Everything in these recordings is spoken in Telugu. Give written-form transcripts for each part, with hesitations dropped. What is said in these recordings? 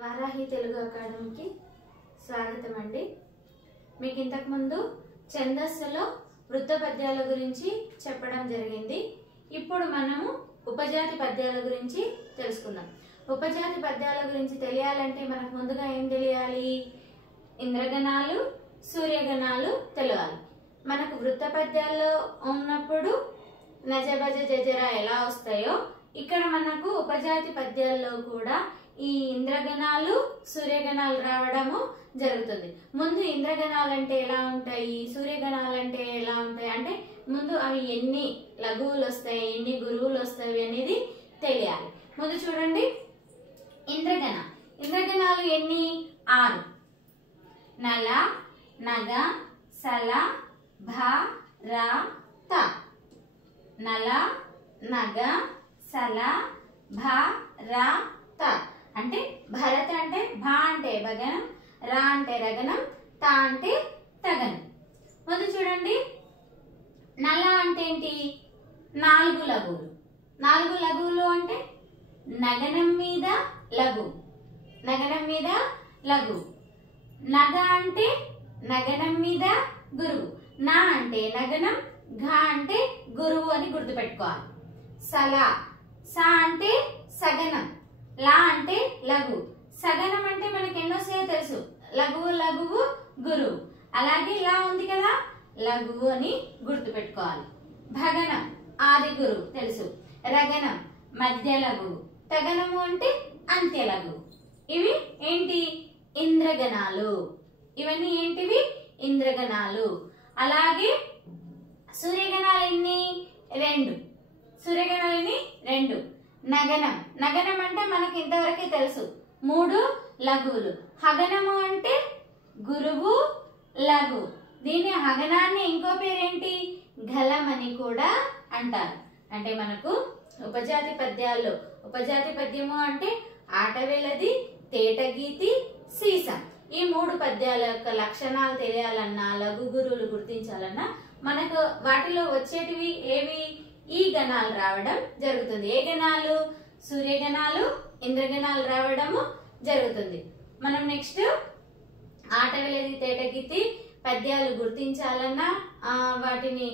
వారాహి తెలుగు అకాడమీకి స్వాగతం అండి. మీకు ఇంతకు ముందు ఛందస్సులో వృత్త పద్యాల గురించి చెప్పడం జరిగింది. ఇప్పుడు మనము ఉపజాతి పద్యాల గురించి తెలుసుకుందాం. ఉపజాతి పద్యాల గురించి తెలియాలంటే మనకు ముందుగా ఏం తెలియాలి? ఇంద్రగణాలు, సూర్యగణాలు తెలియాలి. మనకు వృత్త పద్యాల్లో ఉన్నప్పుడు నజబజ జజర ఎలా వస్తాయో ఇక్కడ మనకు ఉపజాతి పద్యాల్లో కూడా ఈ ఇంద్రగణాలు, సూర్యగణాలు రావడము జరుగుతుంది. ముందు ఇంద్రగణాలు అంటే ఎలా ఉంటాయి, సూర్యగణాలు అంటే ఎలా ఉంటాయి అంటే ముందు అవి ఎన్ని లఘువులు వస్తాయి, ఎన్ని గురువులు వస్తాయి అనేది తెలియాలి. ముందు చూడండి, ఇంద్రగణాలు ఎన్ని? 6. నల, నగ, సల, భ, ర, త. నల, నగ, సల, భ, ర, త. అంటే భరత అంటే భ అంటే భగనం, ర అంటే రగనం, త అంటే తగనం. ముందు చూడండి, నల అంటే ఏంటి? 4 లఘువులు. 4 లఘువులు అంటే నగనం మీద లఘువు, నగనం మీద లఘువు. నగ అంటే నగనం మీద గురువు. నా అంటే నగనం, ఘ అంటే గురువు అని గుర్తుపెట్టుకోవాలి. సల, స అంటే సగనం, లా అంటే లఘు. సగనం అంటే మనకి ఎన్నోసాయో తెలుసు, లఘువు లఘువు గురువు. అలాగే లా ఉంది కదా, లఘువు అని గుర్తుపెట్టుకోవాలి. భగనం ఆది గురువు తెలుసు, రగనం మధ్య లఘువు, తగనము అంటే అంత్య లఘువు. ఇవి ఏంటి? ఇంద్రగణాలు. ఇవన్నీ ఏంటివి? ఇంద్రగణాలు. అలాగే సూర్యగణాలు ఎన్ని? 2. సూర్యగణాలు ఎన్ని? 2. నగనం, నగనం అంటే మనకి ఇంతవరకే తెలుసు, 3 లఘువులు. హగనము అంటే గురువు లఘు. దీని హగనాన్ని ఇంకో పేరేంటి? గలం అని కూడా అంటారు. అంటే మనకు ఉపజాతి పద్యాల్లో, ఉపజాతి పద్యము అంటే ఆటవెలది, తేటగీతి, సీసం. ఈ 3 పద్యాల యొక్క లక్షణాలు తెలియాలన్నా, లఘు గురువులు గుర్తించాలన్నా మనకు వాటిలో వచ్చేటివి ఏవి? ఈ గణాలు రావడం జరుగుతుంది. ఏ గణాలు? సూర్యగణాలు, ఇంద్రగణాలు రావడము జరుగుతుంది. మనం నెక్స్ట్ ఆటవెలది, తేటగీతి పద్యాలు గుర్తించాలన్నా, వాటిని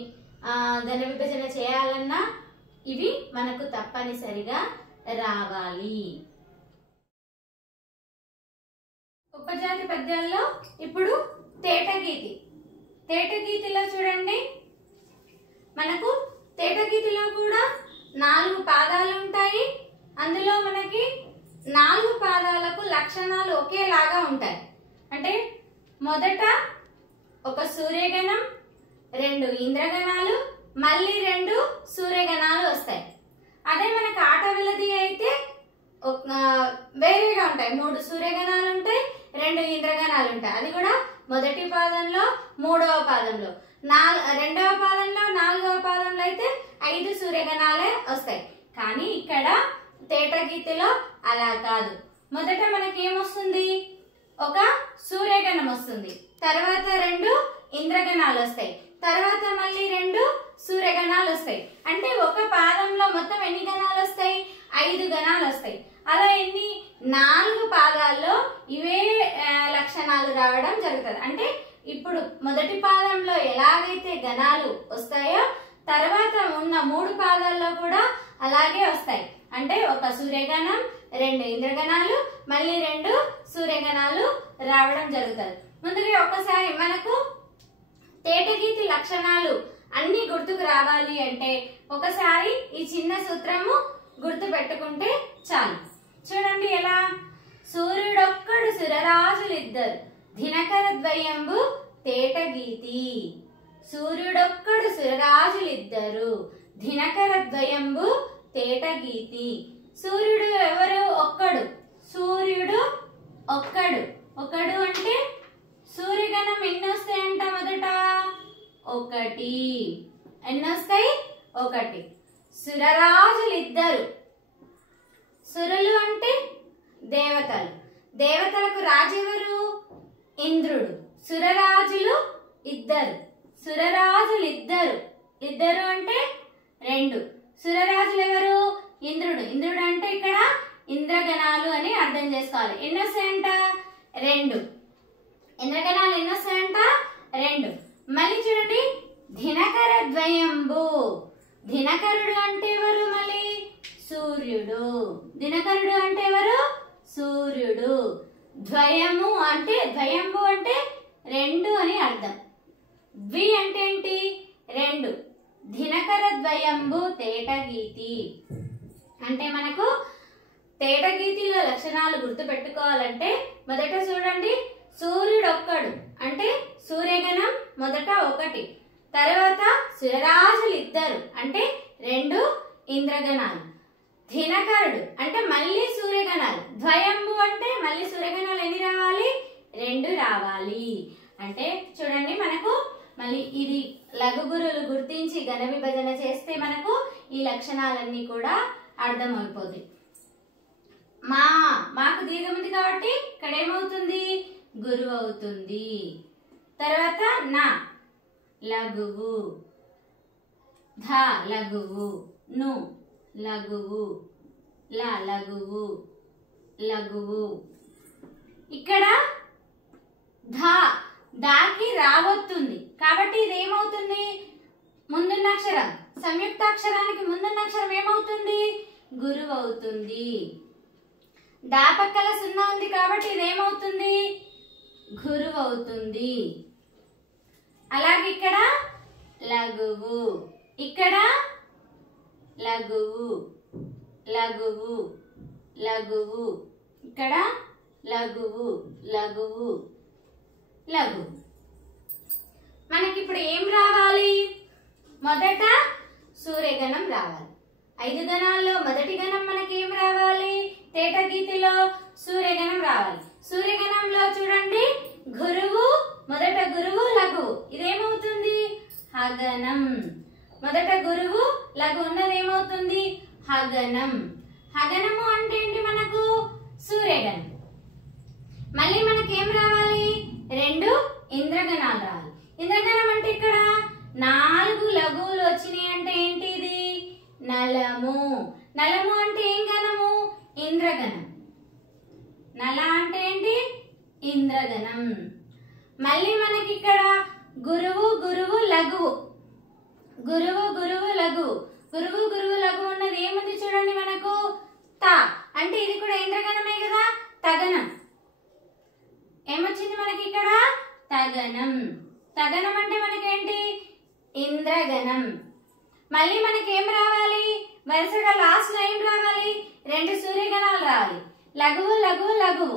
ఘన విభజన చేయాలన్నా ఇవి మనకు తప్పనిసరిగా రావాలి. ఉపజాతి పద్యాల్లో ఇప్పుడు తేటగీతి. తేటగీతిలో చూడండి, మనకు తేటగీతిలో కూడా 4 పాదాలు ఉంటాయి. అందులో మనకి 4 పాదాలకు లక్షణాలు ఒకేలాగా ఉంటాయి. అంటే మొదట ఒక సూర్యగణం, 2 ఇంద్రగణాలు, మళ్ళీ 2 సూర్యగణాలు వస్తాయి. అదే మనకు ఆటవెలది అయితే వేరేగా ఉంటాయి. 3 సూర్యగణాలు ఉంటాయి, 2 ఇంద్రగణాలు ఉంటాయి. అది కూడా మొదటి పాదంలో, 3వ పాదంలో, 2వ పాదంలో, 4వ పాదంలో అయితే 5 సూర్యగణాలే వస్తాయి. కానీ ఇక్కడ తేటగీతిలో అలా కాదు. మొదట మనకి ఏమొస్తుంది? ఒక సూర్యగణం వస్తుంది, తర్వాత 2 ఇంద్రగణాలు వస్తాయి, తర్వాత మళ్ళీ 2 సూర్యగణాలు వస్తాయి. అంటే ఒక పాదంలో మొత్తం ఎన్ని గణాలు వస్తాయి? 5 గణాలు వస్తాయి. అలా 4 పాదాల్లో ఇవే లక్షణాలు రావడం జరుగుతుంది. అంటే ఇప్పుడు మొదటి పాదంలో ఎలాగైతే గణాలు వస్తాయో తర్వాత ఉన్న 3 పాదాల్లో కూడా అలాగే వస్తాయి. అంటే ఒక సూర్యగణం, 2 ఇంద్రగణాలు, మళ్ళీ 2 సూర్యగణాలు రావడం జరుగుతుంది. ముందుగా ఒకసారి మనకు తేటగీతి లక్షణాలు అన్ని గుర్తుకు రావాలి అంటే ఒకసారి ఈ చిన్న సూత్రము గుర్తు పెట్టుకుంటే చాలు. చూడండి ఎలా? సూర్యుడొక్కడు సురరాజులిద్దరు, దినకర ద్వయంబు తేటగీతి. సూర్యుడొక్కడు సురరాజులిద్దరు, దినకర ద్వయంబు తేటగీతి. సూర్యుడు ఎవరు? ఒక్కడు. సూర్యుడు ఒక్కడు. ఒక్కడు అంటే సూర్యగణం ఎన్ని వస్తాయంట? మొదట 1. ఎన్ని వస్తాయి? 1. సురరాజులిద్దరు. సురులు అంటే దేవతలు. దేవతలకు రాజు ఎవరు? ఇంద్రుడు. సురరాజులు 2. సురరాజులు 2 అంటే 2. సురరాజులు ఎవరు? ఇంద్రుడు. ఇంద్రుడు అంటే ఇక్కడ ఇంద్రగణాలు అని అర్థం. అర్థం చేసుకోవాలి. ఎన్ని వస్తాయంట? 2. ఇంద్రగణాలు ఎన్ని వస్తాయంట? 2. మళ్ళీ చూడండి, దినకర ద్వయంబు. దినకరుడు అంటే ఎవరు? మళ్ళీ సూర్యుడు. దినకరుడు అంటే ఎవరు? సూర్యుడు. ద్వయము అంటే, ద్వయంబు అంటే 2 అని అర్థం. ద్వి అంటే ఏంటి? 2. దినకర ద్వయంబు తేటగీతి అంటే మనకు తేటగీతిలో లక్షణాలు గుర్తు పెట్టుకోవాలంటే మొదట చూడండి, సూర్యుడు ఒక్కడు అంటే సూర్యగణం మొదట 1, తర్వాత సురరాజులు 2 అంటే 2 ఇంద్రగణాలు. దినకరుడు అంటే మళ్ళీ సూర్యగణాలు. ద్వయంబు అంటే మళ్ళీ సూర్యగణాలు ఎన్ని రావాలి? 2 రావాలి. అంటే చూడండి, మనకు మళ్ళీ ఇది లఘుగురులు గుర్తించి ఘన విభజన చేస్తే మనకు ఈ లక్షణాలన్నీ కూడా అర్థమైపోతాయి. మాకు దీర్ఘం ఉంది కాబట్టి ఇక్కడ ఏమవుతుంది? గురువు అవుతుంది. తర్వాత నా లఘువు, ధ లఘువు, ను లఘువు, ల లఘువు, లఘువు. ఇక్కడ దాకి రాబోతుంది కాబట్టి ఇది ఏమవుతుంది? ముందున్న అక్షరం, సంయుక్తాక్షరానికి ముందున్న అక్షరం ఏమవుతుంది? గురువు అవుతుంది. దా పక్కల 0 ఉంది కాబట్టి ఇది ఏమవుతుంది? గురువు అవుతుంది. అలాగే ఇక్కడ లఘువు, ఇక్కడ లఘువు, లఘువు, లఘువు, ఇక్కడ లఘువు, లఘువు, లఘువు. మనకి ఇప్పుడు ఏం రావాలి? మొదట సూర్యగణం రావాలి. 5 గణాల్లో మొదటి గణం మనకి ఏం రావాలి? తేటగీతిలో సూర్యగణం రావాలి. సూర్యగణంలో చూడండి, గురువు, మొదట గురువు, లఘువు, ఇదేమవుతుంది? హగనం. మొదట గురువు, లఘు ఉన్నది ఏమవుతుంది? హగనం. హగనము అంటే ఏంటి? మనకు సూర్యగణం. మళ్ళీ మనకి ఏం రావాలి? 2 ఇంద్రగణాలు రావాలి. ఇంద్రగణం అంటే ఇక్కడ 4 లఘువులు వచ్చినాయి అంటే ఏంటి? ఇది నలము. నలము అంటే ఏం గణము? ఇంద్రగణం. నల అంటే ఏంటి? ఇంద్రగణం. మళ్ళీ మనకి ఇక్కడ గురువు, గురువు, లఘువు, గురువు, గురువు, లఘువు, గురువు, గురువు, లఘువు ఉన్నది ఏముంది? చూడండి, మనకు త అంటే ఇది కూడా ఇంద్రగణమే కదా, తగనం. ఏమొచ్చింది మనకి ఇక్కడ? తగనం. తగనం అంటే మనకేంటి? ఇంద్రగణం. మళ్ళీ మనకి ఏం రావాలి? వరుసగా లాస్ట్ లో ఏం రావాలి? 2 సూర్యగణాలు రావాలి. లఘువు, లఘువు, లఘువు,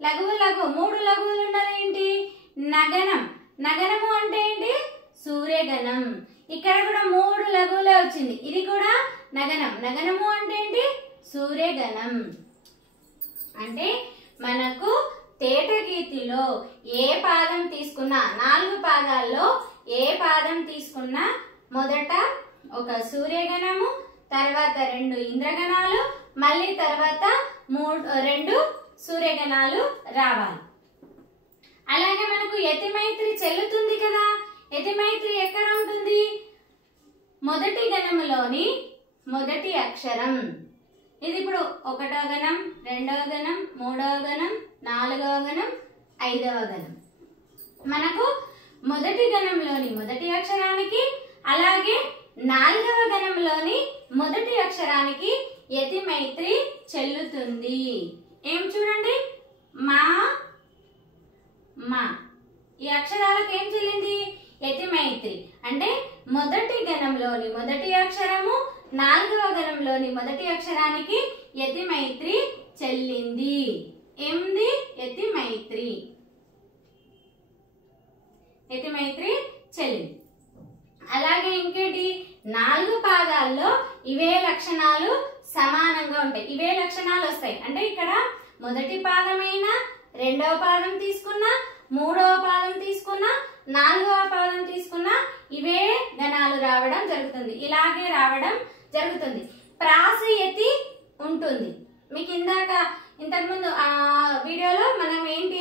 లఘువు, లఘువు, 3 లఘువులు ఉన్నది ఏంటి? నగనం. నగనము అంటే ఏంటి? సూర్యగణం. ఇక్కడ కూడా 3 లఘువులే వచ్చింది, ఇది కూడా నగనం. నగనము అంటే ఏంటి? సూర్యగణం. అంటే మనకు తేటగీతిలో ఏ పాదం తీసుకున్నా, 4 పాదాల్లో ఏ పాదం తీసుకున్నా మొదట ఒక సూర్యగణము, తర్వాత 2 ఇంద్రగణాలు, మళ్ళీ తర్వాత 2 సూర్యగణాలు రావాలి. అలాగే మనకు యతిమైత్రి చెల్లుతుంది కదా. యతిమైత్రి ఎక్కడ ఉంటుంది? మొదటి గణములోని మొదటి అక్షరం. ఇది ఇప్పుడు 1వ గణం, 2వ గణం, 3వ గణం, 4వ గణం, 5వ గణం. మనకు మొదటి గణంలోని మొదటి అక్షరానికి, అలాగే 4వ గణంలోని మొదటి అక్షరానికి యతిమైత్రి చెల్లుతుంది. ఏం చూడండి, మా మా ఈ అక్షరాలకు ఏం చెల్లింది? యతిమైత్రి. అంటే మొదటి గణంలోని మొదటి అక్షరము 4వ గణంలోని మొదటి అక్షరానికి యతిమైత్రి చెల్లింది. ఏముంది? యతిమైత్రి. యతిమైత్రి చెల్లింది. అలాగే ఇంకేంటి? 4 పాదాల్లో ఇవే లక్షణాలు సమానంగా ఉంటాయి. ఇవే లక్షణాలు వస్తాయి. అంటే ఇక్కడ మొదటి పాదమైన, 2వ పాదం తీసుకున్నా, 3వ పాదం తీసుకున్నా, 4వ పాదం తీసుకున్నా ఇవే గణాలు రావడం జరుగుతుంది. ఇలాగే రావడం జరుగుతుంది. ప్రాసయతి ఉంటుంది. మీకు ఇంతకుముందు ఆ వీడియోలో మనం ఏంటి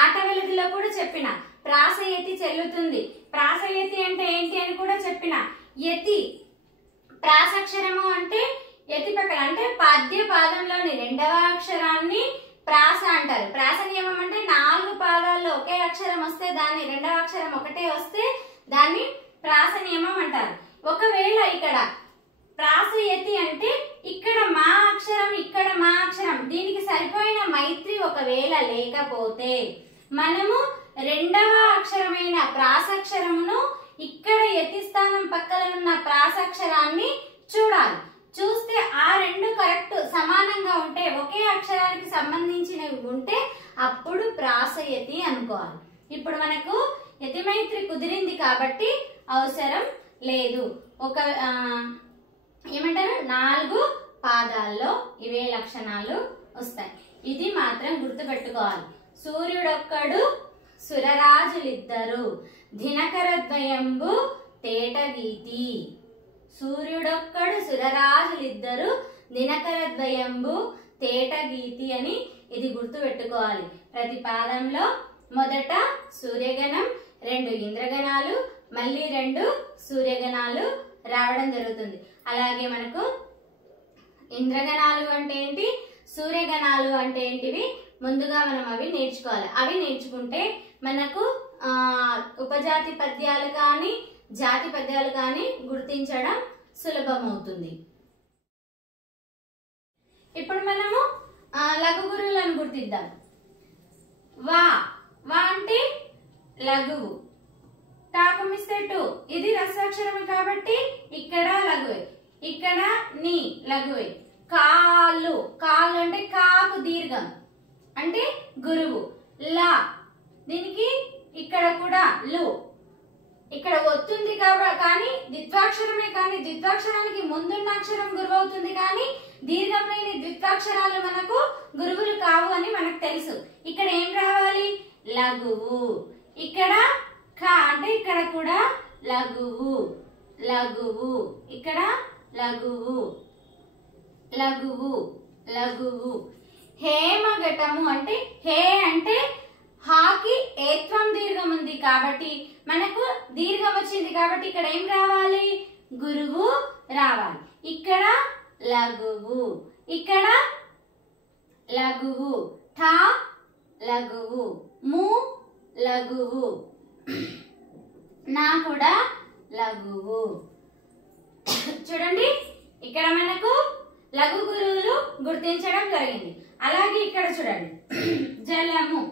ఆట వెలుగులో కూడా చెప్పిన ప్రాసయతి చెల్లుతుంది. ప్రాసయతి అంటే ఏంటి అని కూడా చెప్పిన. యతి ప్రాసక్షరము అంటే యతి పక్కల అంటే పద్య పాదంలోని రెండవ అక్షరాన్ని ప్రాస అంటారు. ప్రాస నియమం అంటే 4 పాదాల్లో ఒకే అక్షరం వస్తే దాన్ని రెండవ అక్షరం ఒకటే వస్తే దాన్ని ప్రాస నియమం అంటారు. ఒకవేళ ఇక్కడ ప్రాసయతి అంటే ఇక్కడ మా అక్షరం ఇక్కడ మా అక్షరం దీనికి సరిపోయిన మైత్రి ఒకవేళ లేకపోతే మనము రెండవ అక్షరమైన ప్రాసక్షరమును ఇక్కడ యతి స్థానం పక్కన ఉన్న ప్రాసక్షరాన్ని చూడాలి. చూస్తే ఆ రెండు కరెక్ట్ సమానంగా ఉంటే ఒకే అక్షరానికి సంబంధించినవి ఉంటే అప్పుడు ప్రాసయతి అనుకోవాలి. ఇప్పుడు మనకు యతి మైత్రి కుదిరింది కాబట్టి అవసరం లేదు. ఒక ఏమంటారు 4 పాదాల్లో ఇవే లక్షణాలు వస్తాయి. ఇది మాత్రం గుర్తుపెట్టుకోవాలి. సూర్యుడొక్కడు సురరాజులిద్దరు దినకరద్వయంబు తేటగీతి. సూర్యుడొక్కడు సురరాజులిద్దరు దినకరద్వయంబు తేటగీతి అని ఇది గుర్తుపెట్టుకోవాలి. ప్రతి పాదంలో మొదట సూర్యగణం 2 ఇంద్రగణాలు మళ్ళీ 2 సూర్యగణాలు రావడం జరుగుతుంది. అలాగే మనకు ఇంద్రగణాలు అంటే ఏంటి, సూర్యగణాలు అంటే ఏంటివి ముందుగా మనం అవి నేర్చుకోవాలి. అవి నేర్చుకుంటే మనకు ఉపజాతి పద్యాలు కానీ జాతి పద్యాలు కానీ గుర్తించడం సులభమవుతుంది. ఇప్పుడు మనము లఘు గురువులను గుర్తిద్దాం. వా వా అంటే లఘువు, టాకమిస్తే టు ఇది రసాక్షరమే కాబట్టి ఇక్కడ లఘువే, ఇక్కడ నీ లఘువే. కాలు కాలు అంటే కాకు దీర్ఘం అంటే గురువు. లా దీనికి ఇక్కడ కూడా లు, ఇక్కడ ఒత్తుంది కానీ ద్విత్వాక్షరమే కానీ ద్విత్వాక్షరానికి ముందున్న అక్షరం గురువు అవుతుంది కానీ దీర్ఘం లేని ద్విత్వాక్షరాలు మనకు గురువులు కావు అని మనకు తెలుసు. ఇక్కడ ఏం రావాలి, లఘువు. ఇక్కడ కా అంటే ఇక్కడ కూడా లఘువు లఘువు, ఇక్కడ లఘువు లఘువు లఘువు. హేమఘటము అంటే హే అంటే హాకి ఏత్వం దీర్ఘం ఉంది కాబట్టి మనకు దీర్ఘం వచ్చింది కాబట్టి ఇక్కడ ఏం రావాలి, గురువు రావాలి. ఇక్కడ లఘువు, ఇక్కడ లఘువు. ఠా లఘువు, ము లఘువు, నా కూడా లఘువు. చూడండి ఇక్కడ మనకు లఘు గురువులు గుర్తించడం జరిగింది. అలాగే ఇక్కడ చూడండి జలము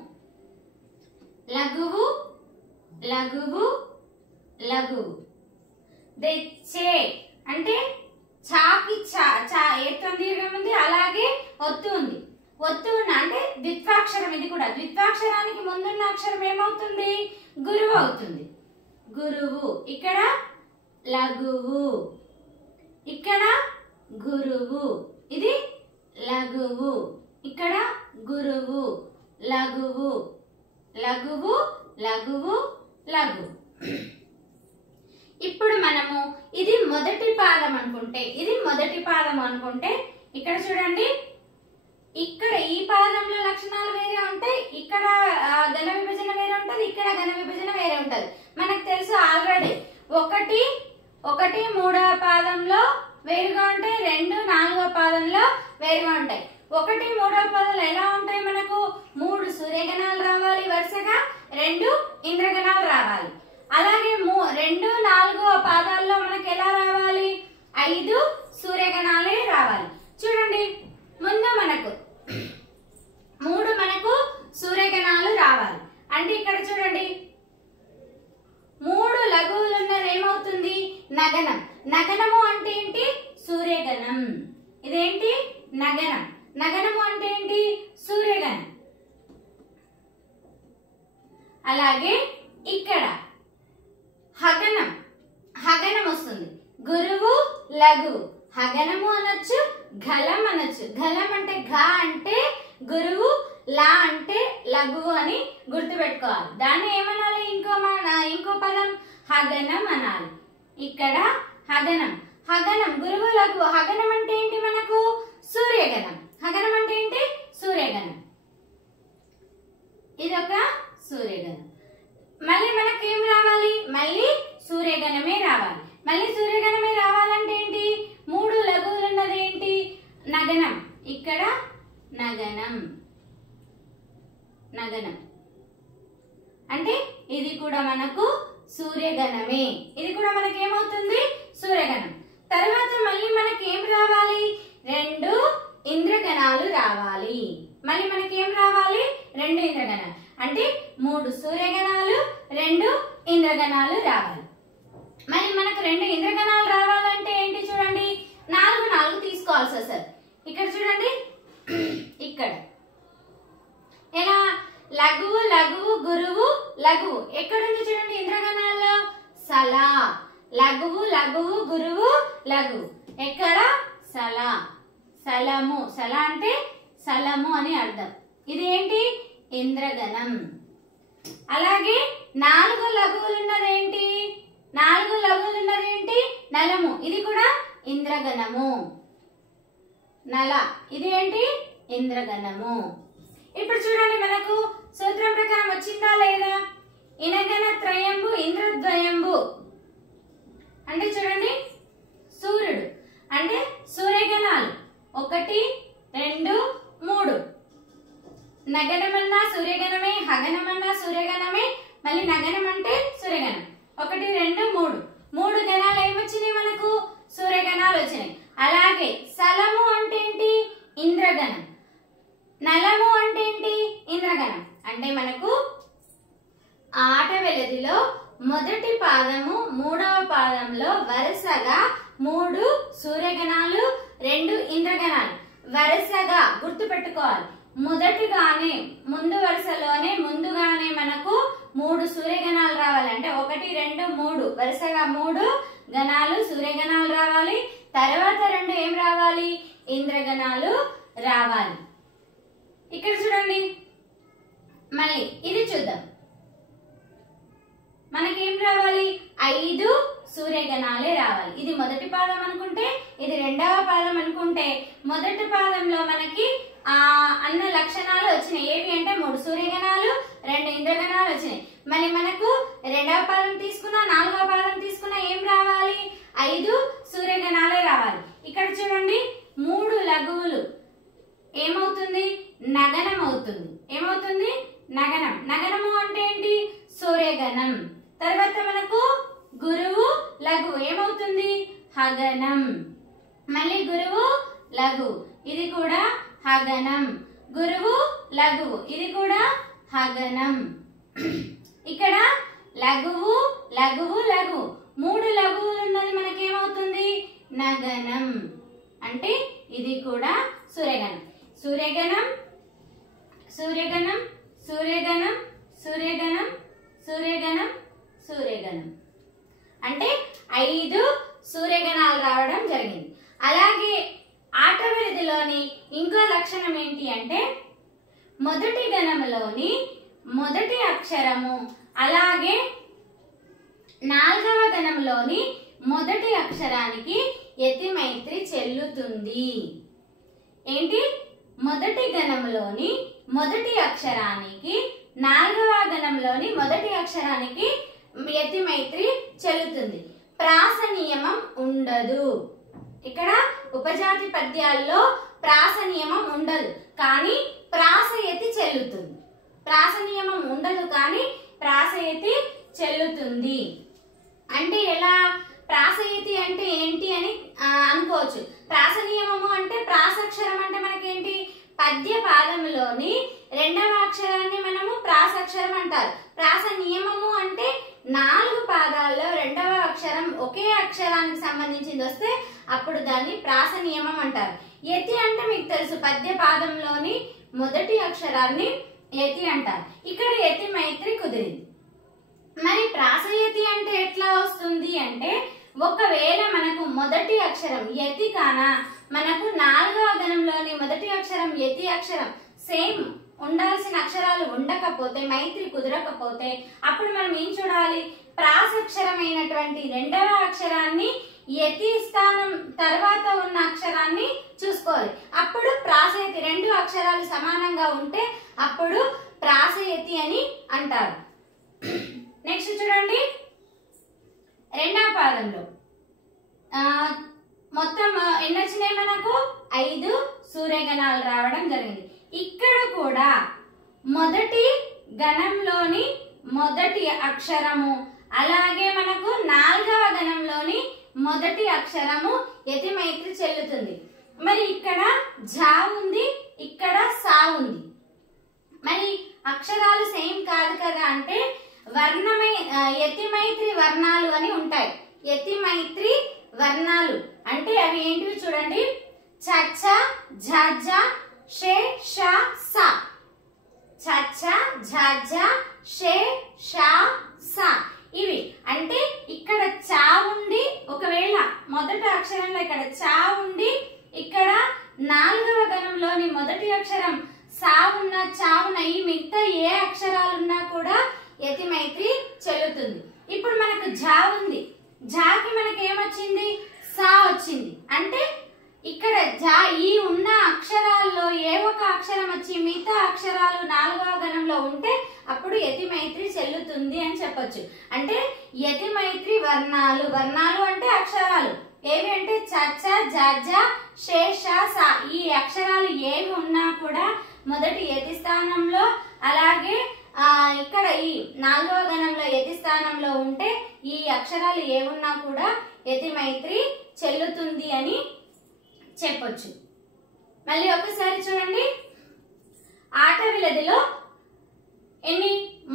లఘువు లఘువు లఘువు. తెచ్చే అంటే చాకి చా ఏత్వం దీర్ఘం ఉంది అలాగే ఒత్తు ఉంది. ఒత్తు ఉన్న అంటే ద్విత్వాక్షరం, ఇది కూడా ద్విత్వాక్షరానికి ముందున్న అక్షరం ఏమవుతుంది, గురువు అవుతుంది. గురువు, ఇక్కడ లఘువు, ఇక్కడ గురువు, ఇది లఘువు, ఇక్కడ గురువు, లఘువు లఘువు లఘువు లఘువు. ఇప్పుడు మనము ఇది మొదటి పాదం అనుకుంటే, ఇది మొదటి పాదం అనుకుంటే ఇక్కడ చూడండి, ఇక్కడ ఈ పాదంలో లక్షణాలు వేరే ఉంటాయి, ఇక్కడ ఘన విభజన వేరే ఉంటది, ఇక్కడ ఘన విభజన వేరే ఉంటది. మనకు తెలుసు ఆల్రెడీ 1 3వ పాదంలో వేరుగా ఉంటాయి, 2 4వ పాదంలో వేరుగా ఉంటాయి. 1 3వ పాదంలో ఎలా ఉంటాయి, మనకు 3 సూర్యగణాలు రావాలి వరుసగా, 2 ఇంద్రగణాలు రావాలి. అలాగే 2 4వ పాదాల్లో మనకు ఎలా రావాలి, 5 సూర్యగణాలే రావాలి. చూడండి ముందు మనకు 3 మనకు సూర్యగణాలు రావాలి అంటే ఇక్కడ చూడండి 3 లఘువులు ఉన్నది ఏమవుతుంది, నగనం. నగనము అంటే ఏంటి, సూర్యగణం. ఇదేంటి నగనం. నగనము అంటే ఏంటి, సూర్యగణం. అలాగే ఇక్కడ హగనం, హగనం వస్తుంది. గురువు లఘువు, హగనము అనొచ్చు, ఘలం అనొచ్చు. ఘలం అంటే ఘ అంటే గురువు, లా అంటే లఘువు అని గుర్తుపెట్టుకోవాలి. దాన్ని ఏమనాలి, ఇంకో పదం హగనం అనాలి. ఇక్కడ హగనం, హగనం గురువు లఘువు. హగనం అంటే ఏంటి, మనకు సూర్యగణం. హగనం అంటే ఏంటి, సూర్యగణం. ఇదొక సూర్యగణం. మళ్ళీ మనకి ఏం రావాలి, మళ్ళీ సూర్యగణమే రావాలి. మళ్ళీ సూర్యగణమే రావాలంటే ఏంటి, 3 లఘువులు ఉన్నది ఏంటి, నగనం. నగనం అంటే ఇది కూడా మనకు సూర్యగణమే. ఇది కూడా మనకి ఏమవుతుంది? సూర్యగణం. తర్వాత మళ్ళీ మనకి ఏం రావాలి? 2 ఇంద్రగణాలు రావాలి. మళ్ళీ మనకి ఏం రావాలి? 2 ఇంద్రగణాలు. అంటే 3 సూర్యగణాలు 2 ఇంద్రగణాలు రావాలి. మరి మనకు 2 ఇంద్రగణాలు రావాలంటే ఏంటి చూడండి, 4 తీసుకోవాల్సి వస్తుంది. ఇక్కడ చూడండి, ఇక్కడ ఎలా లఘువు లఘువు గురువు లఘువు ఎక్కడుంది చూడండి ఇంద్రగణాల్లో? సల. లఘువు లఘువు గురువు లఘువు ఎక్కడ? సల. సలము. సల అంటే సలము అని అర్థం. ఇది ఏంటి? ఇంద్రగణం. అలాగే 4 లఘువులు ఉన్నదేంటి? 4 లఘువులు ఉన్నదేంటి? నలము. ఇది కూడా ఇంద్రగణము. నల. ఇది ఏంటి? ఇంద్రగణము. ఇప్పుడు చూడండి, మనకు సూత్రం ప్రకారం వచ్చిందా లేదా? ఇనగణ త్రయంబు ఇంద్రద్వయంబు అంటే చూడండి, సూర్యుడు అంటే సూర్యగణాలు 1 2 3. నగనమన్నా సూర్యగణమే, హగనమన్నా సూర్యగణమే, మళ్ళీ నగనం అంటే సూర్యగణం. 1 2 3 3 గణాలు ఏమొచ్చినాయి మనకు? సూర్యగణాలు వచ్చినాయి. అలాగే సలము అంటే ఏంటి? ఇంద్రగణం. నలము అంటే ఏంటి? ఇంద్రగణం. అంటే మనకు ఆట వెలదిలో మొదటి పాదము 3వ పాదంలో వరుసగా 3 సూర్యగణాలు 2 ఇంద్రగణాలు వరుసగా గుర్తు పెట్టుకోవాలి. మొదటిగానే ముందు వరుసలోనే ముందుగానే మనకు 3 సూర్యగణాలు రావాలి. అంటే 1 2 3 వరుసగా 3 గణాలు సూర్యగణాలు రావాలి. తర్వాత 2 ఏం రావాలి? ఇంద్రగణాలు రావాలి. ఇక్కడ చూడండి, మళ్ళీ ఇది చూద్దాం. మనకేం రావాలి? 5 సూర్యగణాలే రావాలి. ఇది మొదటి పాదం అనుకుంటే, ఇది 2వ పాదం అనుకుంటే, మొదటి పాదంలో మనకి అన్న లక్షణాలు వచ్చినాయి. ఏవి అంటే 3 సూర్యగణాలు 2 ఇంద్రగణాలు వచ్చినాయి. మళ్ళీ మనకు 2వ పాదం తీసుకున్నా 4వ పాదం తీసుకున్నా ఏం రావాలి? 5 సూర్యగణాలే రావాలి. ఇక్కడ చూడండి, 3 లఘువులు ఏమవుతుంది? నగనం అవుతుంది. ఏమవుతుంది? నగనం. నగనము అంటే ఏంటి? సూర్యగణం. తర్వాత మనకు గురువు లఘువు ఏమవుతుంది? హగనం. మళ్ళీ గురువు లఘువు, ఇది కూడా హగనం. గురువు లఘువు, ఇది కూడా హగనం. ఇక్కడ లఘువు లఘువు లఘువు 3 లఘువులు ఉన్నది మనకేమవుతుంది? నగనం. అంటే ఇది కూడా సూర్యగణం. సూర్యగణం సూర్యగణం సూర్యగణం సూర్యగణం సూర్యగణం సూర్యగణం అంటే 5 సూర్యగణాలు రావడం జరిగింది. అలాగే ఆటవిధిలోని ఇంకో లక్షణం ఏంటి అంటే, మొదటి గణములోని మొదటి అక్షరము అలాగే 4వ గణంలోని మొదటి అక్షరానికి యతిమైత్రి చెల్లుతుంది. ఏంటి? మొదటి గణంలోని మొదటి అక్షరానికి 4వ గణంలోని మొదటి అక్షరానికి యతిమైత్రి చెల్లుతుంది. ప్రాస నియమం ఉండదు. ఇక్కడ ఉపజాతి పద్యాల్లో ప్రాస నియమం ఉండదు, కానీ ప్రాసయతి చెల్లుతుంది. ప్రాస నియమం ఉండదు, కానీ ప్రాసయతి చెల్లుతుంది. అంటే ఎలా? ప్రాసయతి అంటే ఏంటి అని అనుకోవచ్చు. ప్రాస నియమము అంటే ప్రాసక్షరం అంటే మనకేంటి? పద్య పాదములోని 2వ అక్షరాన్ని మనము ప్రాసక్షరం అంటారు. ప్రాస నియమము అంటే 4 పాదాల్లో 2వ అక్షరం ఒకే అక్షరానికి సంబంధించింది వస్తే అప్పుడు దాన్ని ప్రాస నియమం అంటారు. యతి అంటే మీకు తెలుసు, పద్య పాదంలోని మొదటి అక్షరాన్ని యతి అంటారు. ఇక్కడ యతి మైత్రి కుదిరింది. మరి ప్రాసయతి అంటే ఎట్లా వస్తుంది అంటే, ఒకవేళ మనకు మొదటి అక్షరం యతి కానా మనకు 4వ గణంలోని మొదటి అక్షరం యతి అక్షరం సేమ్ ఉండాల్సిన అక్షరాలు ఉండకపోతే, మైత్రి కుదరకపోతే అప్పుడు మనం ఏం చూడాలి? ప్రాసక్షరమైనటువంటి 2వ అక్షరాన్ని యతి స్థానం తర్వాత ఉన్న అక్షరాన్ని చూసుకోవాలి. అప్పుడు ప్రాసయతి, 2 అక్షరాలు సమానంగా ఉంటే అప్పుడు ప్రాసయతి అని అంటారు. నెక్స్ట్ చూడండి, 2వ పాదంలో మొత్తం ఎన్ని వచ్చినాయి మనకు 5 సూర్యగణాలు రావడం జరిగింది. ఇక్కడ కూడా మొదటి గణంలోని మొదటి అక్షరము అలాగే మనకు 4వ గణంలోని మొదటి అక్షరము యతి మైత్రి చెల్లుతుంది. మరి ఇక్కడ జా ఉంది, ఇక్కడ సా ఉంది. మరి అక్షరాలు సేమ్ కాదు కదా అంటే యతి మైత్రి వర్ణాలు అని ఉంటాయి. యతి మైత్రి వర్ణాలు అంటే అవి ఏంటివి చూడండి. చ ఝ ఝ షే ష స. చ ఝ ఝ షే ష స. ఇవి అంటే ఇక్కడ చా ఉండి ఒకవేళ మొదటి అక్షరంలో ఇక్కడ చా ఉండి ఇక్కడ 4వ గణంలోని మొదటి అక్షరం సా ఉన్న చా ఉన్న ఈ మిగతా ఏ అక్షరాలున్నా కూడా యతి మైత్రి చెల్లుతుంది. ఇప్పుడు మనకు ఝా ఉంది, ఝాకి మనకి ఏమొచ్చింది సా వచ్చింది. అంటే ఇక్కడ ఝా ఈ ఉన్న అక్షరాల్లో ఏ ఒక అక్షరం వచ్చి మిగతా అక్షరాలు 4వ గణంలో ఉంటే అప్పుడు యతి మైత్రి చెల్లుతుంది అని చెప్పొచ్చు. అంటే యతి మైత్రి వర్ణాలు అంటే అక్షరాలు ఏవి అంటే చ ఝ ఝ షే ష స. ఈ అక్షరాలు ఏవి ఉన్నా కూడా మొదటి యతి స్థానంలో అలాగే ఇక్కడ ఈ 4వ గణంలో యతి స్థానంలో ఉంటే ఈ అక్షరాలు ఏమున్నా కూడా యతి మైత్రి చెల్లుతుంది అని చెప్పొచ్చు. మళ్ళీ ఒకసారి చూడండి. ఆటవిలదిలో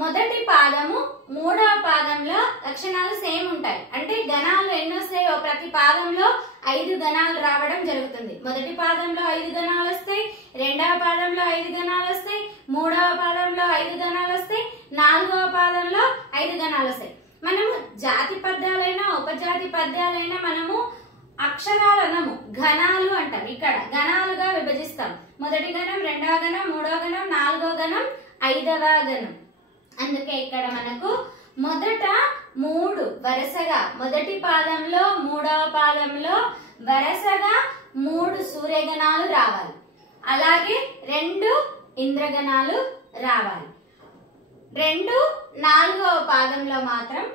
మొదటి పాదము 3వ పాదంలో లక్షణాలు సేమ్ ఉంటాయి. అంటే గణాలు ఎన్ని వస్తాయో ప్రతి పాదంలో 5 గణాలు రావడం జరుగుతుంది. మొదటి పాదంలో 5 గణాలు వస్తాయి, 2వ పాదంలో 5 గణాలు వస్తాయి, 3వ పాదంలో 5 గణాలు వస్తాయి, 4వ పాదంలో 5 గణాలు వస్తాయి. మనము జాతి పద్యాలైనా ఉపజాతి పద్యాలైనా మనము అక్షరాలు అనము, గణాలు అంటాం. ఇక్కడ గణాలుగా విభజిస్తాం. మొదటి గణం, 2వ గణం, 3వ గణం, 4వ గణం, 5వ గణం. అందుకే ఇక్కడ మనకు మొదట 3 వరుసగా మొదటి పాదంలో 3వ పాదంలో వరుసగా 3 సూర్యగణాలు రావాలి. అలాగే 2 ఇంద్రగణాలు రావాలి. 2 4వ పాదంలో మాత్రం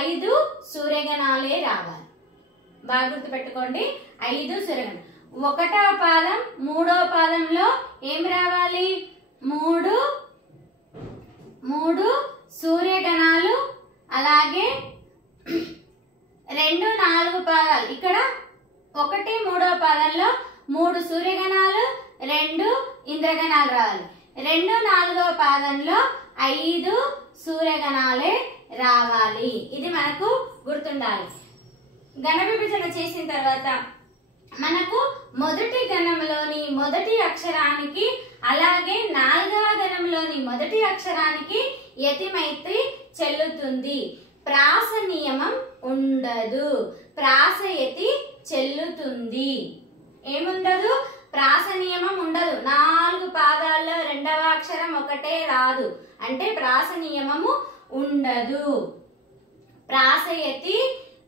5 సూర్యగణాలే రావాలి. బాగా గుర్తు పెట్టుకోండి. 5 సూర్యగణాలు. 1వ పాదం 3వ పాదంలో ఏం రావాలి? 3 సూర్యగణాలు అలాగే 2 4 పాదాలు. ఇక్కడ 1 3వ పాదంలో 3 సూర్యగణాలు 2 ఇంద్రగణాలు రావాలి. 2 4వ పాదంలో 5 సూర్యగణాలే రావాలి. ఇది మనకు గుర్తుండాలి. గణ విభజన చేసిన తర్వాత మనకు మొదటి గణంలోని మొదటి అక్షరానికి అలాగే 4వ గణంలోని మొదటి అక్షరానికి యతి మైత్రి చెల్లుతుంది. ప్రాస నియమం ఉండదు. ప్రాస యతి చెల్లుతుంది. ఏముండదు? ప్రాస నియమం ఉండదు. 4 పాదాల్లో 2వ అక్షరం ఒకటే రాదు అంటే ప్రాస నియమము ఉండదు. ప్రాస యతి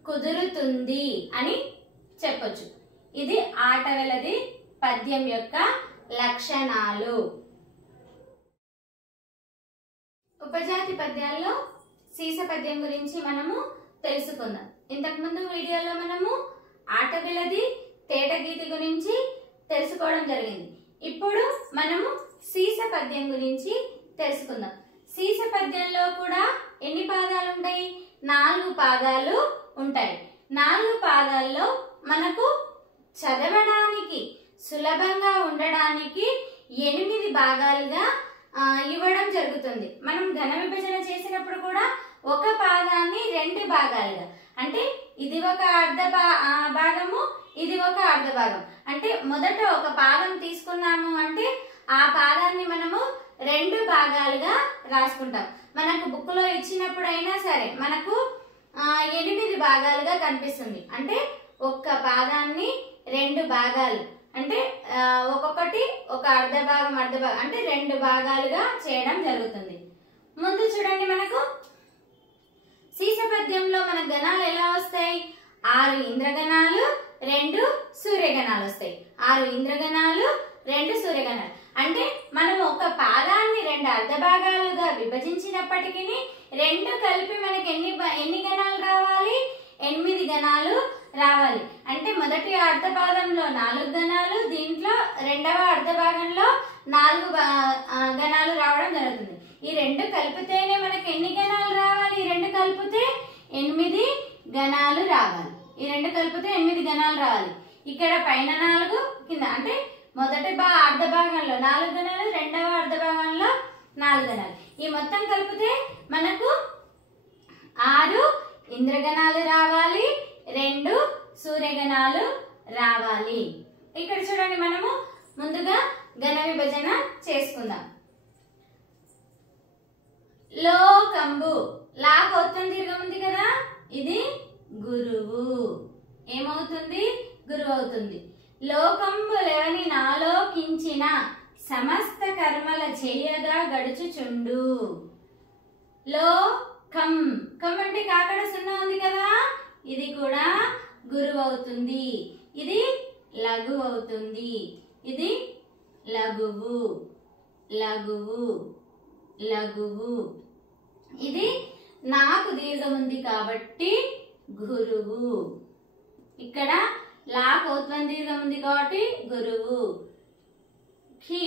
కుదురుతుంది అని చెప్పొచ్చు. ఇది ఆటవిలది పద్యం యొక్క లక్షణాలు. ఉపజాతి పద్యాల్లో సీస పద్యం గురించి మనము తెలుసుకుందాం. ఇంతకుముందు వీడియోలో మనము ఆటవిలది తేటగీతి గురించి తెలుసుకోవడం జరిగింది. ఇప్పుడు మనము సీస పద్యం గురించి తెలుసుకుందాం. సీస పద్యంలో కూడా ఎన్ని పాదాలు ఉంటాయి? 4 పాదాలు ఉంటాయి. 4 పాదాల్లో మనకు చదవడానికి సులభంగా ఉండడానికి 8 భాగాలుగా ఇవ్వడం జరుగుతుంది. మనం ఘన విభజన చేసినప్పుడు కూడా ఒక పాదాన్ని 2 భాగాలుగా అంటే ఇది ఒక అర్ధ భాగము ఇది ఒక అర్ధ భాగం అంటే మొదట ఒక పాదం తీసుకున్నాము అంటే ఆ పాదాన్ని మనము 2 భాగాలుగా రాసుకుంటాం. మనకు బుక్ లో ఇచ్చినప్పుడైనా సరే మనకు 8 భాగాలుగా కనిపిస్తుంది. అంటే ఒక్క పాదాన్ని 2 భాగాలు అంటే ఒక్కొక్కటి ఒక అర్ధ భాగం అంటే 2 భాగాలుగా చేయడం జరుగుతుంది. ముందు చూడండి, మనకు సీస పద్యంలో మన గణాలు ఎలా వస్తాయి? 6 ఇంద్రగణాలు 2 సూర్యగణాలు వస్తాయి. 6 ఇంద్రగణాలు 2 సూర్యగణాలు అంటే మనం ఒక పాదాన్ని 2 అర్ధ భాగాలుగా విభజించినప్పటికీ 2 కలిపి మనకి ఎన్ని గణాలు రావాలి? 8 గణాలు రావాలి. అంటే మొదటి అర్ధపాదంలో 4 గణాలు, దీంట్లో రెండవ అర్ధభాగంలో 4 గణాలు రావడం జరుగుతుంది. ఈ రెండు కలిపితేనే మనకి ఎన్ని గణాలు రావాలి? ఈ రెండు కలిపితే 8 గణాలు రావాలి. ఈ రెండు కలిపితే 8 గణాలు రావాలి. ఇక్కడ పైన 4 కింద, అంటే మొదటి అర్ధభాగంలో 4 గణాలు, రెండవ అర్ధభాగంలో 4 గణాలు. ఈ మొత్తం కలిపితే మనకు 6 ఇంద్రగణాలు రావాలి, 2 సూర్యగణాలు రావాలి. ఇక్కడ చూడండి, మనము ముందుగా గణ విభజన చేసుకుందాం. లోకంబు, లా కొత్తం దీర్ఘం ఉంది కదా, ఇది గురువు. ఏమవుతుంది? గురువు అవుతుంది. లోకంబులెవని నాలోకించిన సమస్త కర్మల చేయగా గడుచుచుండు. లోకం, కం అంటే అక్కడ 0 ఉంది కదా, ఇది కూడా గురువు అవుతుంది. ఇది లఘువు అవుతుంది. ఇది లఘువు, లఘువు, లఘువు. ఇది నాకు దీర్ఘం ఉంది కాబట్టి గురువు. ఇక్కడ లా కోత్వం దీర్ఘం ఉంది కాబట్టి గురువు. ఖి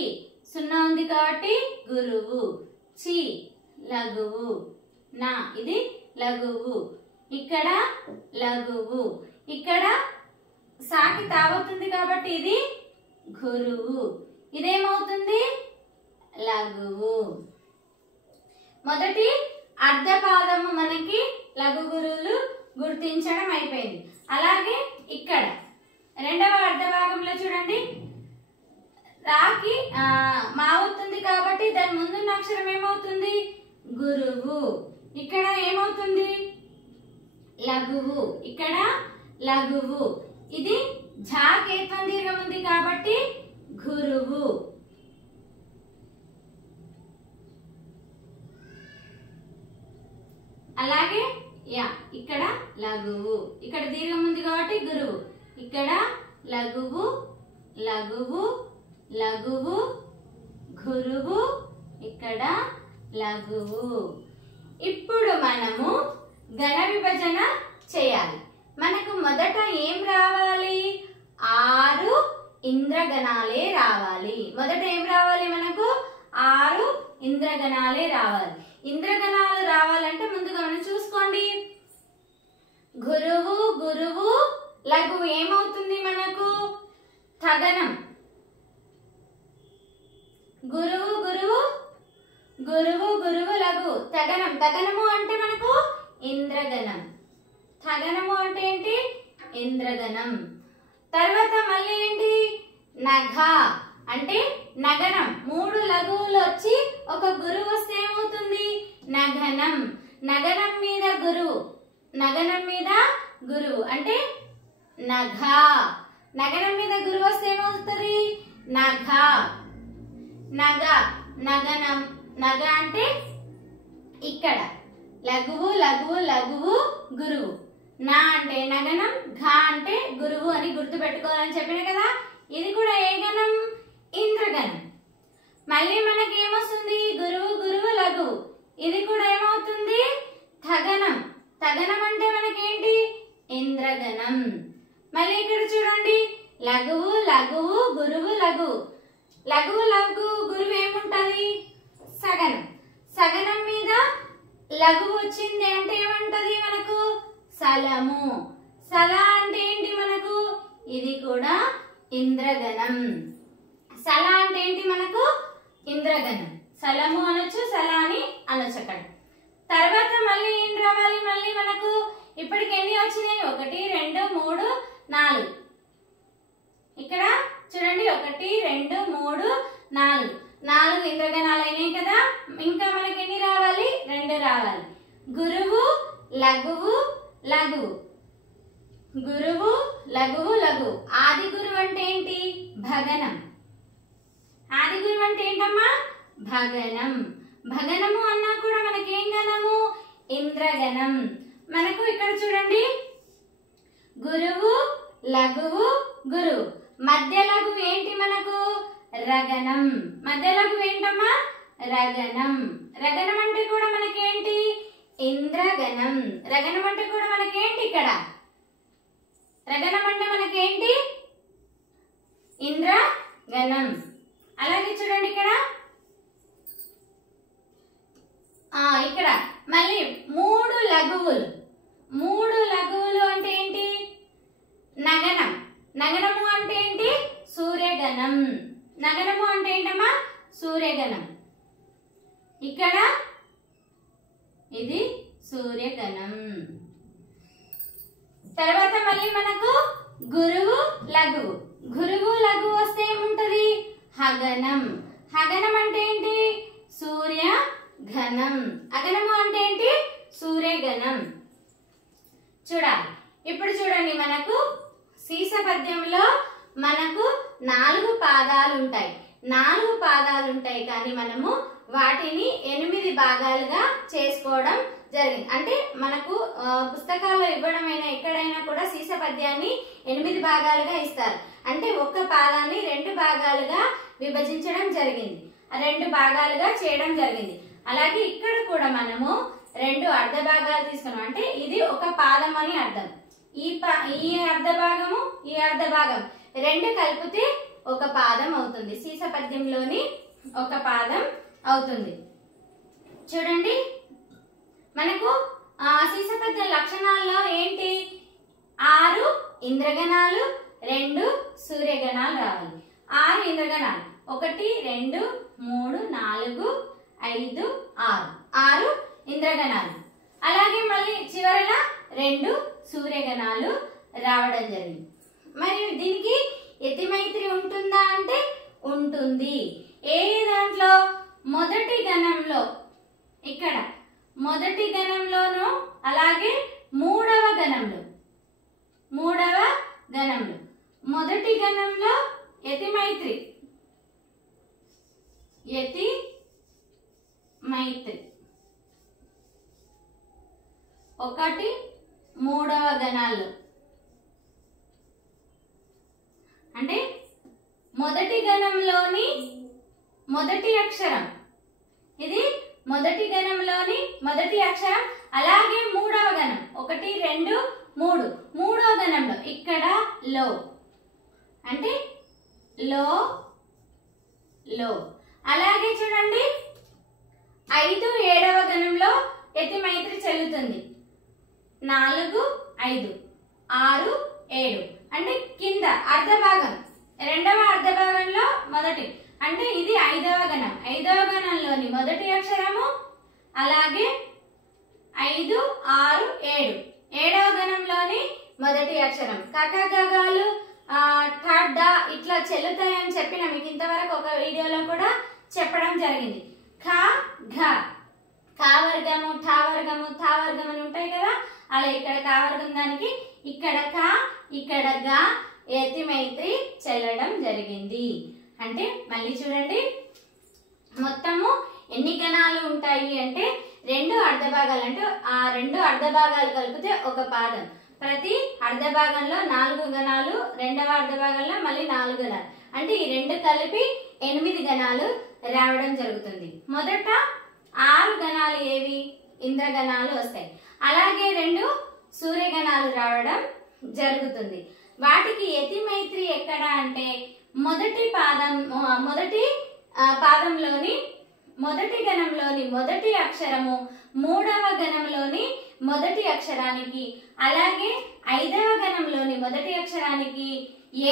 0 ఉంది కాబట్టి గురువు. చి లఘువు. నా ఇది లఘువు. ఇక్కడ లఘువు. ఇక్కడ సాకి తావుతుంది కాబట్టి ఇది గురువు. ఇదేమవుతుంది? లఘువు. మొదటి అర్ధపాదము మనకి లఘు గురువులు గుర్తించడం అయిపోయింది. అలాగే ఇక్కడ రెండవ అర్ధభాగంలో చూడండి, రాకి మా అవుతుంది కాబట్టి దాని ముందున్న అక్షరం ఏమవుతుంది? గురువు. ఇక్కడ ఏమవుతుంది? లఘువు. ఇక్కడ లఘువు. ఇది ఝా కేత్వం దీర్ఘం ఉంది కాబట్టి గురువు. అలాగే యా, ఇక్కడ లఘువు. ఇక్కడ దీర్ఘం ఉంది కాబట్టి గురువు. ఇక్కడ లఘువు, లఘువు, లఘువు, గురువు. ఇక్కడ లఘువు. ఇప్పుడు మనము గణ విభజన చేయాలి. మనకు మొదట ఏం రావాలి? 6 ఇంద్రగణాలే రావాలి. మొదట ఏం రావాలి? మనకు 6 ఇంద్రగణాలే రావాలి. ఇంద్రగణాలు రావాలంటే ముందుగా మనం చూసుకోండి, గురువు, గురువు, లఘువు ఏమవుతుంది మనకు? తగనం. గురువు, గురువు, గురువు, గురువు, లఘువు, తగనం. తగనము అంటే మనకు ఇంద్రగణం. తగనము అంటే ఏంటి? ఇంద్రగణం. తర్వాత మళ్ళీ ఏంటి? నఘ అంటే నగనం. 3 లఘువులు వచ్చి ఒక గురువు వస్తే ఏమవుతుంది? నగనం. నగనం మీద గురువు, నగనం మీద గురువు అంటే నఘ. నగనం మీద గురువు వస్తే ఏమవుతుంది? నఘ. నగ, నగనం. నగ అంటే ఇక్కడ లఘువు, లఘువు, లఘువు, గురువు. నా అంటే నగనం, ఘ అంటే గురువు అని గుర్తు పెట్టుకోవాలని చెప్పిన కదా. ఇది కూడా ఏ గణం? ఇంద్రగణం. మళ్ళీ మనకి ఏమొస్తుంది? గురువు, గురువు, లఘువు. ఇది కూడా ఏమవుతుంది? తగనం. తగనం అంటే మనకేంటి? ఇంద్రగణం. మళ్ళీ ఇక్కడ చూడండి, లఘువు, లఘువు, గురువు, లఘువు. లఘువు, లఘువు, గురువు ఏముంటది? సగనం. సగనం మీద లఘువు వచ్చింది అంటే ఏమంటది మనకు? సలము. సల అంటే ఏంటి మనకు? ఇది కూడా ఇంద్రగణం. సల అంటే ఏంటి మనకు? ఇంద్రగణం. సలము అనొచ్చు, సల అని అనొచ్చు అక్కడ. తర్వాత మళ్ళీ ఏం రావాలి? మళ్ళీ మనకు ఇప్పటికి ఎన్ని వచ్చినాయి? 1, 2, 3, 4. ఇక్కడ చూడండి, 1, 2, 3, 4. 4 ఇంద్రగణాలు అయినాయి కదా. ఇంకా మనకి ఎన్ని రావాలి? 2 రావాలి. గురువు, లఘువు, లఘువు. గురువు, లఘువు, లఘువు. ఆది గురువు అంటే ఏంటి? భగనం. ఆది గురువు అంటే ఏంటమ్మా? భగనం. భగనము అన్నా కూడా మనకి ఏం గణము? ఇంద్రగణం. మనకు ఇక్కడ చూడండి, గురువు, లఘువు, గురువు. మధ్య లఘువు ఏంటి మనకు? రగనం. మధ్య లఘువు ఏంటమ్మా? రగనం. రగనం అంటే కూడా మనకేంటి? ఇంద్రగణం. రగనం అంటే కూడా మనకేంటి? ఇక్కడ రగణం అంటే మనకేంటి? ఇంద్రగణం. అలాగే చూడండి ఇక్కడ ఇక్కడ మళ్ళీ 3 లఘువులు. 3 లఘువులు అంటే ఏంటి? నగనం. నగనము అంటే ఏంటి? సూర్యగణం. నగనము అంటే ఏంటమ్మా? సూర్యగణం. ఇక్కడ ఇది సూర్యగణం. తర్వాత మళ్ళీ మనకు గురువు లఘువు. గురువు లఘువు వస్తే ఏముంటది? హగనం. హగనం అంటే ఏంటి? సూర్యగణం. అగనము అంటే ఏంటి? సూర్యగణం. చూడాలి. ఇప్పుడు చూడండి, మనకు సీస పద్యంలో మనకు 4 పాదాలు ఉంటాయి. 4 పాదాలు ఉంటాయి, కానీ మనము వాటిని 8 భాగాలుగా చేసుకోవడం జరిగింది. అంటే మనకు పుస్తకాల్లో ఇవ్వడమైనా ఎక్కడైనా కూడా సీస పద్యాన్ని 8 భాగాలుగా ఇస్తారు. అంటే ఒక్క పాదాన్ని 2 భాగాలుగా విభజించడం జరిగింది, 2 భాగాలుగా చేయడం జరిగింది. అలాగే ఇక్కడ కూడా మనము 2 అర్ధ భాగాలు తీసుకున్నాం. అంటే ఇది ఒక పాదం అని అర్థం. ఈ అర్ధ భాగము, ఈ అర్ధ భాగం 2 కలిపితే ఒక పాదం అవుతుంది. సీస పద్యంలోని ఒక పాదం అవుతుంది. చూడండి, మనకు సీస పద్యం లక్షణాల్లో ఏంటి? 6 ఇంద్రగణాలు, 2 సూర్యగణాలు రావాలి. 6 ఇంద్రగణాలు 1 2 3 4 5 6 6 ఇంద్రగణాలు. అలాగే మళ్ళీ చివరన 2 సూర్యగణాలు రావడం జరిగింది. మరి దీనికి యతిమైత్రి ఉంటుందా అంటే ఉంటుంది. ఏ దాంట్లో? మొదటి గణంలో. ఇక్కడ మొదటి గణంలోను, అలాగే 3వ గణంలో. 3వ గణంలో మొదటి గణంలో యతిమైత్రి. యతిమైత్రి 1 3వ గణాల్లో. అంటే మొదటి గణంలోని మొదటి అక్షరం. ఇది మొదటి గణంలోని మొదటి అక్షరం. అలాగే 3వ గణం 1 2 3 3వ గణంలో ఇక్కడ లో. అంటే లో లో. అలాగే చూడండి, 5 7వ గణంలో యతిమైత్రి చెల్లుతుంది. 4 5 6 7 అంటే కింద అర్ధ భాగం, 2వ అర్ధ భాగంలో మొదటి. అంటే ఇది 5వ గణం. 5వ గణంలోని మొదటి అక్షరము, అలాగే 5 6 7 7వ గణంలోని మొదటి అక్షరం. కకగగాలు ఠ ఇట్లా చెల్లుతాయని చెప్పిన మీకు ఇంతవరకు ఒక వీడియోలో కూడా చెప్పడం జరిగింది. ఖ ఘ, ఖ వర్గము, ఠ వర్గము, థ వర్గం అని ఉంటాయి కదా. అలా ఇక్కడ ఖ వర్గం దానికి ఇక్కడ ఖ, ఇక్కడ గ యతిమైత్రి చెల్లడం జరిగింది. అంటే మళ్ళీ చూడండి, మొత్తము ఎన్ని గణాలు ఉంటాయి అంటే 2 అర్ధ భాగాలు. అంటే ఆ 2 అర్ధ భాగాలు కలిపితే ఒక పాదం. ప్రతి అర్ధ భాగంలో 4 గణాలు, 2వ అర్ధ భాగంలో మళ్ళీ 4 గణాలు. అంటే ఈ 2 కలిపి 8 గణాలు రావడం జరుగుతుంది. మొదట 6 గణాలు ఏవి? ఇంద్రగణాలు వస్తాయి. అలాగే 2 సూర్యగణాలు రావడం జరుగుతుంది. వాటికి యతిమైత్రి ఎక్కడ అంటే మొదటి పాదంలోని మొదటి గణంలోని మొదటి అక్షరము, 3వ గణంలోని మొదటి అక్షరానికి, అలాగే 5వ గణంలోని మొదటి అక్షరానికి,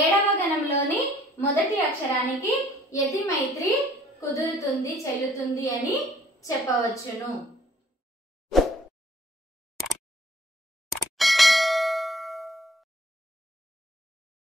7వ గణంలోని మొదటి అక్షరానికి యతిమైత్రి కుదురుతుంది, చెల్లుతుంది అని చెప్పవచ్చును.